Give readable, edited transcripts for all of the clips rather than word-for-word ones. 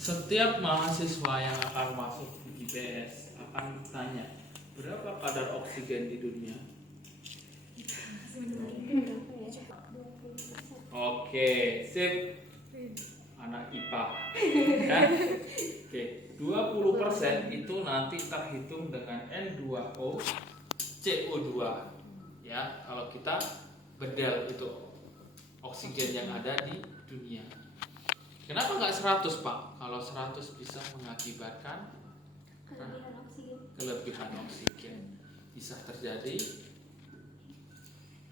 Setiap mahasiswa yang akan masuk di IPS akan ditanya, berapa kadar oksigen di dunia? Oke, sip. Anak IPA. Ya. Oke, 20% itu nanti terhitung dengan N2O CO2. Ya, kalau kita bedel itu oksigen yang ada di dunia. Kenapa nggak 100, Pak? Kalau 100 bisa mengakibatkan kelebihan oksigen. Bisa terjadi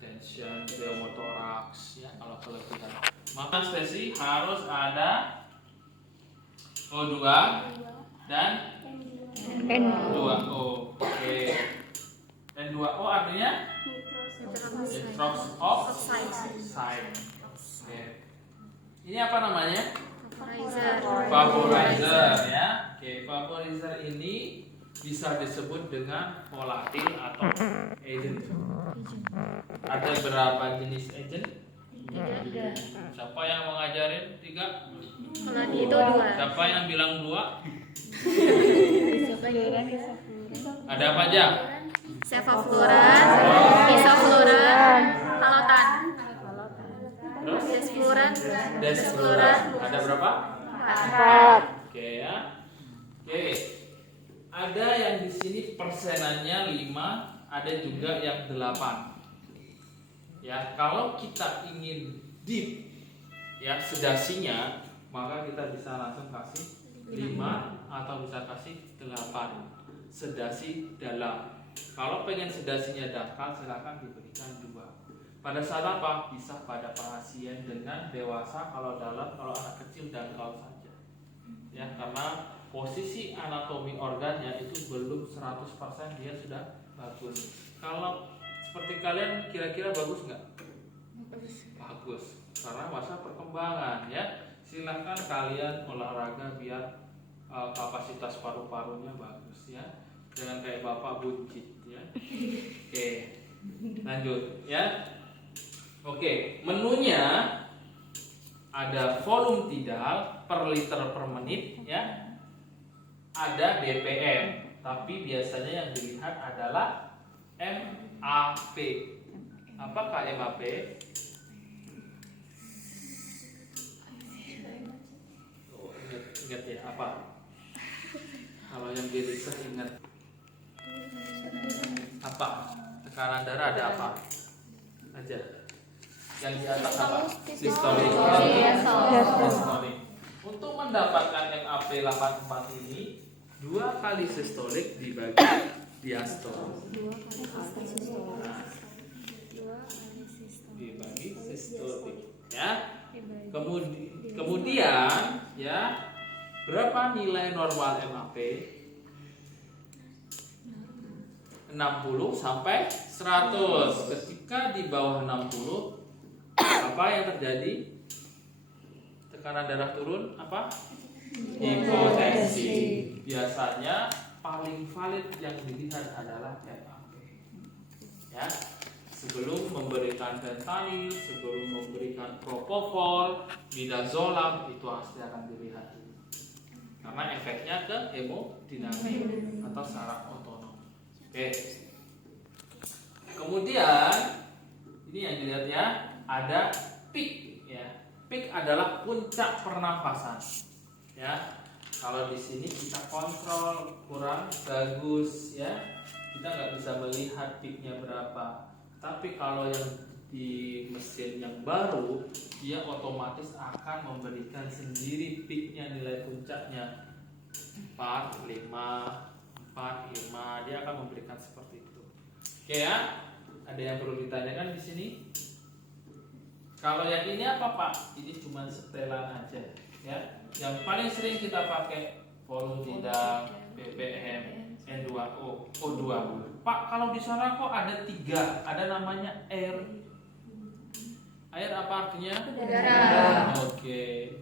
tension pneumotoraks ya kalau kelebihan. Maka spesi harus ada O2 dan N2O. Oke. N2O artinya nitrous oxide. Oke. Ini apa namanya? Vaporizer ya. Oke, vaporizer ini bisa disebut dengan volatil atau agent. Ada berapa jenis agent? 3. Siapa yang mengajarin 3? Kalau di itu 2. Siapa yang bilang 2? Isofluran. Ada apa aja? Sevofluran, isofluran, halotan. Terus? Desfluran. Desfluran. Ada berapa? 4. Oke ya. Oke. Ada yang di sini persenannya 5, ada juga yang 8. Ya, kalau kita ingin deep ya sedasinya, maka kita bisa langsung kasih 5 atau bisa kasih 8. Sedasi dalam. Kalau pengen sedasinya dangkal, silakan diberikan 2. Pada saat apa? Bisa pada pasien dengan dewasa, kalau dalam, kalau anak kecil dangkal saja. Ya, karena posisi anatomi organnya itu belum 100% dia sudah bagus. Kalau seperti kalian kira-kira bagus nggak? Bagus. Karena masa perkembangan ya. Silahkan kalian olahraga biar kapasitas paru-parunya bagus ya. Jangan kayak bapak buncit ya. Oke, lanjut ya. Oke, menunya ada volume tidal per liter per menit ya. Ada BPM, tapi biasanya yang dilihat adalah MAP. Apakah MAP? Oh, ingat ya apa? Kalau yang dirisah ingat apa? Tekanan darah ada apa? Aja. Yang di atas apa? Sistolik. Sistolik. Untuk mendapatkan MAP 84 ini 2 kali sistolik dibagi diastole. Nah, dibagi sistolik ya. Kemudian ya, berapa nilai normal MAP? 60 sampai 100. Ketika di bawah 60, apa yang terjadi? Tekanan darah turun, apa? Hipotensi. Biasanya paling valid yang dilihat adalah MAP. Ya. Sebelum memberikan fentanyl, sebelum memberikan propofol, midazolam, itu pasti akan dilihat dulu. Karena efeknya ke hemodinamik atau saraf otonom. Oke. Kemudian ini yang dilihat ya, ada peak ya. Peak adalah puncak pernafasan. Ya. Kalau di sini kita kontrol kurang bagus ya. Kita nggak bisa melihat peaknya berapa. Tapi kalau yang di mesin yang baru, dia otomatis akan memberikan sendiri peaknya, nilai puncaknya 4, 5, 4, 5. Dia akan memberikan seperti itu. Oke ya. Ada yang perlu ditanyakan di sini? Kalau yang ini apa Pak? Ini cuma setelan aja ya. Yang paling sering kita pakai volume tidal, BPM, N2O, O2. Pak, kalau di sana kok ada 3, ada namanya air. Air apa artinya? Udara. Oke.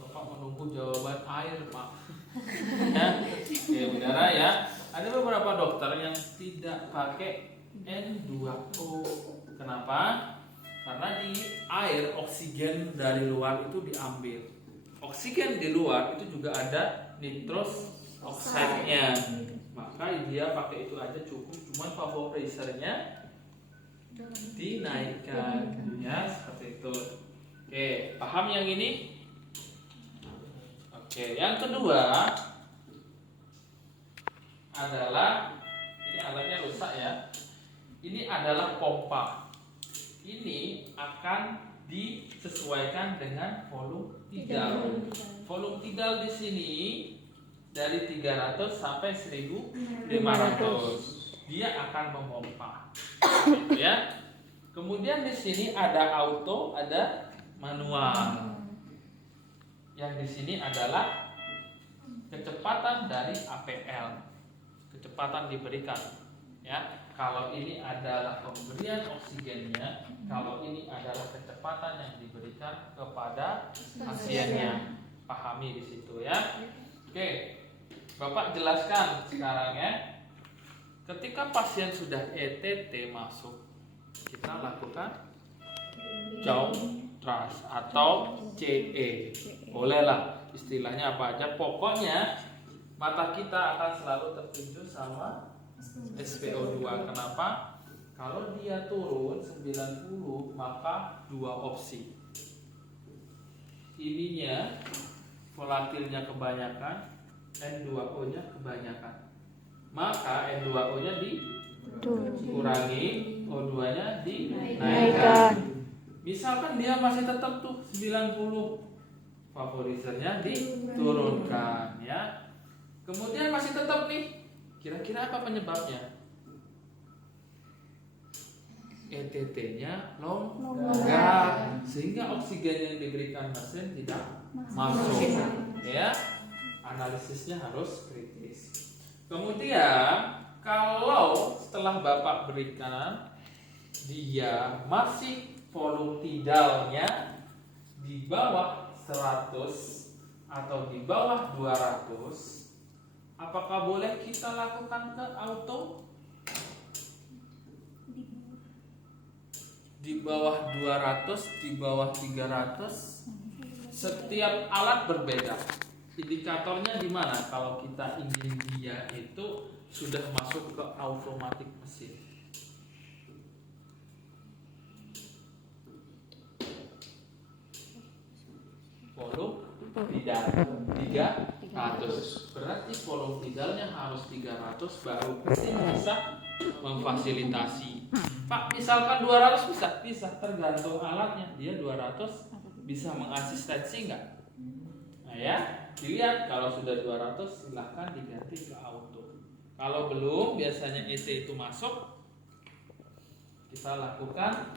Bapak menunggu jawaban air, Pak. Ya, oke, udara ya. Ada beberapa dokter yang tidak pakai N2O. Kenapa? Karena di air oksigen dari luar itu diambil. oksigen di luar itu juga ada nitrous oxide-nya. Maka dia pakai itu aja cukup, cuman vaporizer-nya dinaikkan ya, seperti itu. Oke, paham yang ini? Oke, yang kedua adalah ini alatnya rusak ya. Ini adalah pompa. Ini akan disesuaikan dengan volume tidal. Volume tidal di sini dari 300 sampai 1500. Dia akan memompa. Gitu ya. Kemudian di sini ada auto, ada manual. Yang di sini adalah kecepatan dari APL. Kecepatan diberikan. Ya. Kalau ini adalah pemberian oksigennya, kalau ini adalah kecepatan yang diberikan kepada pasiennya. Pahami di situ ya. Oke, Bapak jelaskan sekarang ya. Ketika pasien sudah ETT masuk, kita lakukan contrast atau CE. Bolehlah istilahnya apa aja. Pokoknya mata kita akan selalu tertuju sama SpO2. Kenapa? Kalau dia turun 90, maka dua opsi. Ininya volatilnya kebanyakan, N2O-nya kebanyakan. Maka N2O-nya dikurangi, O2-nya dinaikkan. Misalkan dia masih tetap tuh 90, vaporizer-nya diturunkan ya. Kemudian masih tetap nih, kira-kira apa penyebabnya? ETT-nya longgar, sehingga oksigen yang diberikan mesin tidak masuk. Ya, analisisnya harus kritis. Kemudian kalau setelah Bapak berikan dia masih volume tidalnya di bawah 100 atau di bawah 200, apakah boleh kita lakukan ke auto? Di bawah 200, di bawah 300, setiap alat berbeda. Indikatornya di mana? Kalau kita ingin dia itu sudah masuk ke automatic mesin. Volume tidak 300. Berarti volume tidalnya harus 300 baru mesin bisa memfasilitasi. Pak, misalkan 200 bisa tergantung alatnya. Dia 200 bisa mengasistensi enggak? Nah ya, dilihat kalau sudah 200 silahkan diganti ke auto. Kalau belum, biasanya ET itu masuk, kita lakukan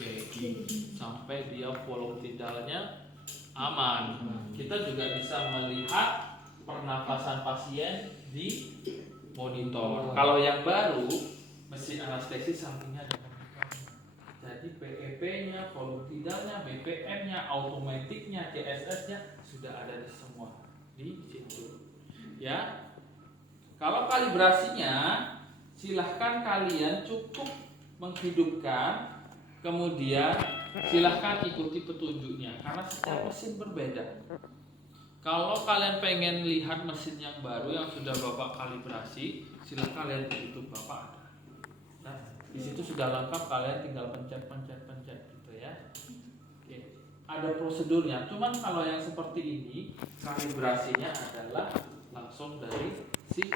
BI sampai dia volume tidalnya aman. Kita juga bisa melihat pernapasan pasien di monitor. Kalau yang baru, mesin anestesi sampingnya ada monitor. Jadi PEP-nya, volume tidalnya, BPM-nya, automatiknya, CSS-nya sudah ada di semua di situ. Ya. Kalau kalibrasinya, silahkan kalian cukup menghidupkan, kemudian silahkan ikuti petunjuknya karena setiap mesin berbeda. Kalau kalian pengen lihat mesin yang baru yang sudah Bapak kalibrasi, silahkan lihat di YouTube Bapak ada. Nah, di situ sudah lengkap, kalian tinggal pencet gitu ya. Oke. Ada prosedurnya. Cuman kalau yang seperti ini, kalibrasinya adalah langsung dari si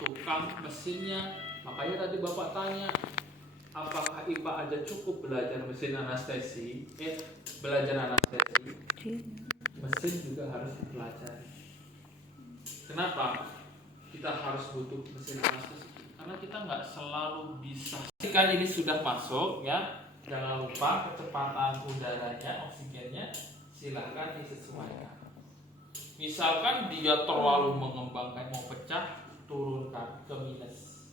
tukang mesinnya. Makanya tadi Bapak tanya, apakah IPA aja cukup belajar mesin anestesi? Belajar anestesi. Mesin juga harus dipelajari. Kenapa kita harus butuh mesin anestesi? Karena kita nggak selalu bisa. Jika ini sudah masuk ya, jangan lupa kecepatan udaranya, oksigennya silahkan disesuaikan. Misalkan dia terlalu mengembangkan, mau pecah, turunkan ke minus.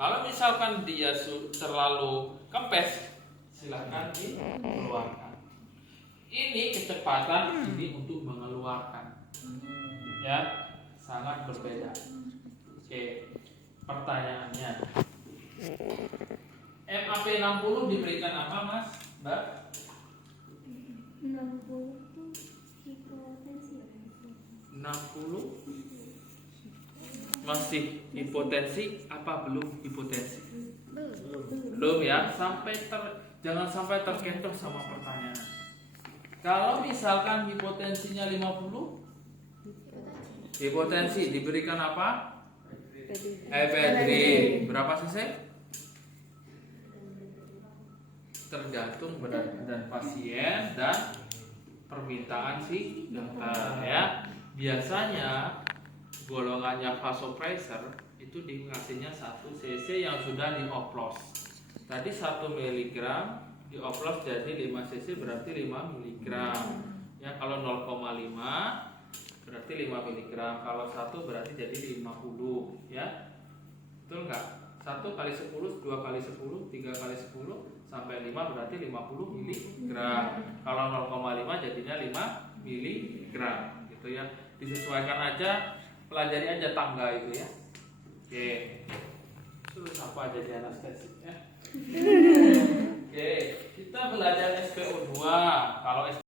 Kalau misalkan dia terlalu kempes, silahkan dikeluarkan. Ini kecepatan, ini untuk mengeluarkan. Ya, sangat berbeda. Oke, pertanyaannya. MAP 60 diberikan apa, Mas? Mbak? 60 itu 60 masih hipotensi apa belum hipotensi? Belum ya, jangan sampai terkecoh sama pertanyaan. Kalau misalkan hipotensinya 50, hipotensi diberikan apa? Ephedrine. Berapa cc? Tergantung berat badan pasien dan permintaan si dokter ya. Biasanya golongannya vasopressor itu dikasihnya 1 cc yang sudah dioplos. Tadi 1 mg dioplos jadi 5 cc berarti 5 mg. Ya, kalau 0,5 berarti 5 mg. Kalau 1 berarti jadi 50 ya. Betul nggak? 1 kali 10, 2 kali 10, 3 kali 10 sampai 5 berarti 50 mg. Kalau 0,5 jadinya 5 mg gitu ya. Disesuaikan aja, pelajari aja tangga itu ya. Oke. Terus apa jadi anestesik ya?